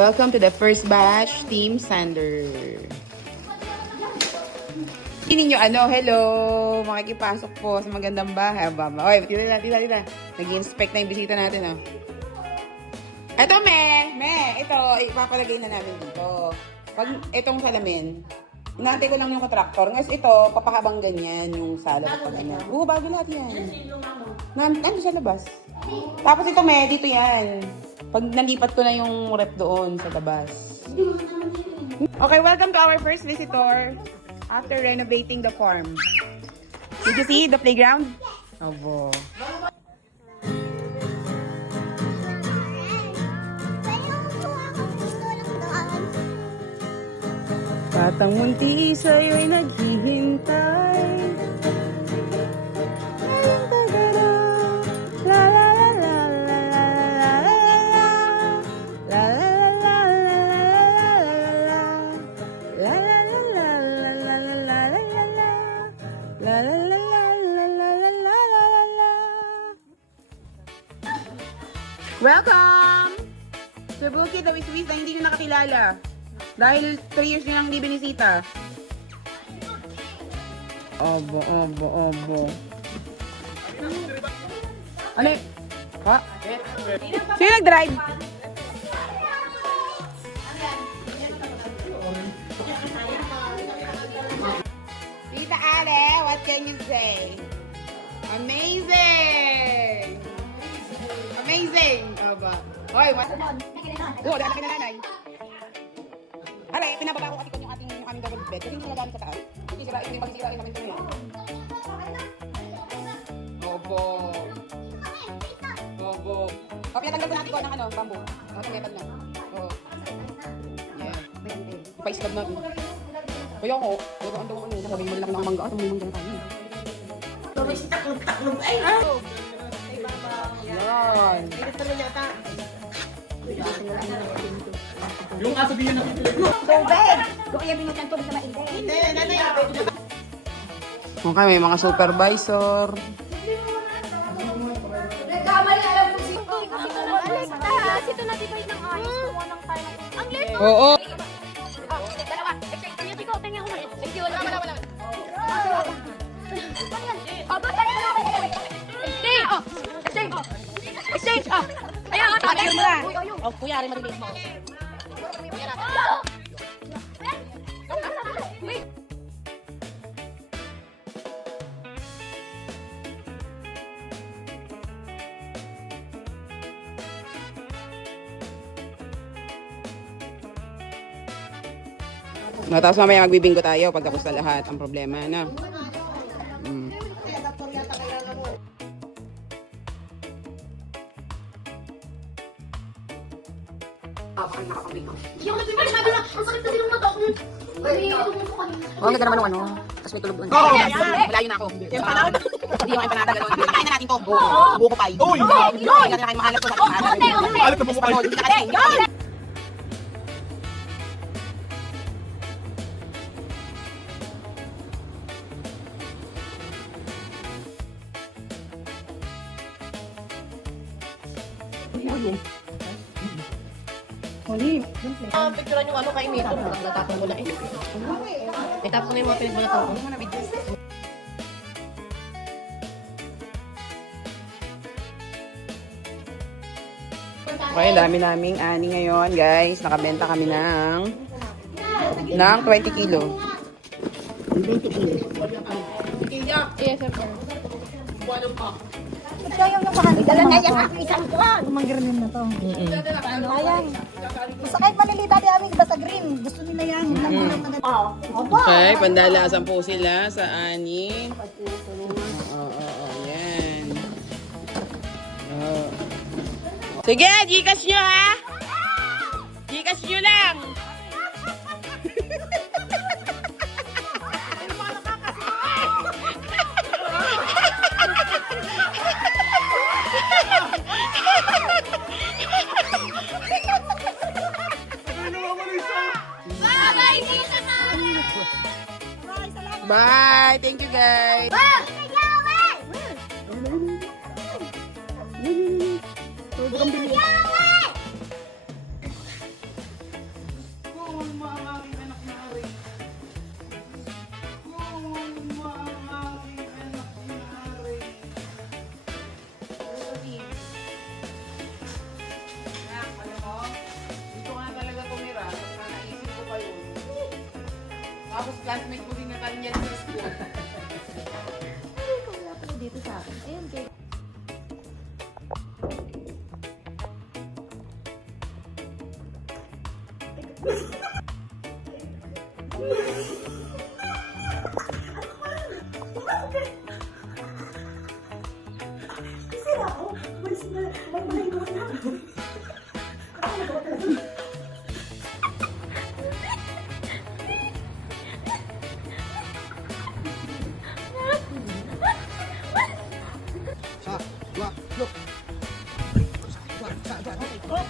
Welcome to the first batch, Team Sander. Hindi nyo hello, makikipasok po sa magandang bahay. Oy, tila. Nag-inspect na yung bisita natin, oh. Ito, ito, ipapalagay na namin dito. Pag itong salamin, hinahantay ko lang yung kontraktor. Ngayon ito, papahabang ganyan yung sala. Bago lahat yan. Nandito sa labas. Tapos ito, dito yan. Pag nalipat ko na yung rep doon sa labas. Okay, welcome to our first visitor after renovating the farm. Did you see the playground? Opo. Batang munti sa'yo'y naghihintay. Welcome! Sir Bukid, the Wiswis na hindi nyo nakakilala. Dahil 3 years nyo lang hindi binisita. Obo. Ano yun? Ha? Sino nag-drive? Tita Ale, what can you say? Amazing! Amazing! Obo. Hoy, what? Dahil ka na nanay. Alay, pinababa ko kasi yung aming double bed. Kasi hindi sila gamit sa taas. Hindi magsisirain namin ito yan. Obo. O, pinatanggal ko natin ko ng bamboo. O, tumetag na. O. Yeah. Ipa-islab natin. Kaya ako, pero ang daw nasabi mo lang ng mangga. At may mangga na tayo. So, may taklog. Ay! Yan. Ito na yata. Yung aso biyan na pituloy. Tubig! Kung iya binutang tubig sa mainit. Hindi, nanay. Okay, may mga supervisor. Nagkamali alam ko si Alex, ito natibay ng ayos. Tuwa ng tayo. Ang late. Oo. Dalawa. Tingnan ko, tingnan ko. Thank you. Wala. Exchange. Ayan, Pagkakas mo lang. O, kuya, rin marilis mo. Tapos mamaya magbibinggo tayo pagkapos na lahat ang problema, no? yung nagpipili sabi na, ang sakit kasi ng mata ko. Huwag ka naman ng tapos may tulog doon. Malayo na ako. Hindi yung empanada gano'n. Kain na natin to. Buko pie. Uy! Hindi na kayo mahalap ko sa empanada. Alat na buko kayo. Hindi ka kasi. Picturean yung kay Mito. Natapon mo na eh. Itapon na yung mga pinagbalatan ko. Okay, dami naming ani ngayon, guys. Nakabenta kami ng 20 kilo. 20 kilos. Yes, sir. Ito yung nakahanap. Dala na yung isang kuwan. Mag-green na to. Ano? Ayan. Basta kahit malilita di aming basta green. Gusto nila yan. Okay, pandalasan po sila sa ani. Yan. Sige, Gcash nyo ha! Gcash nyo lang! Bye! Thank you guys! Classmate ko din na Tanya sa school. Wala pala dito sa akin. Ayun, kay... Sa, dua, look. Sa, dua,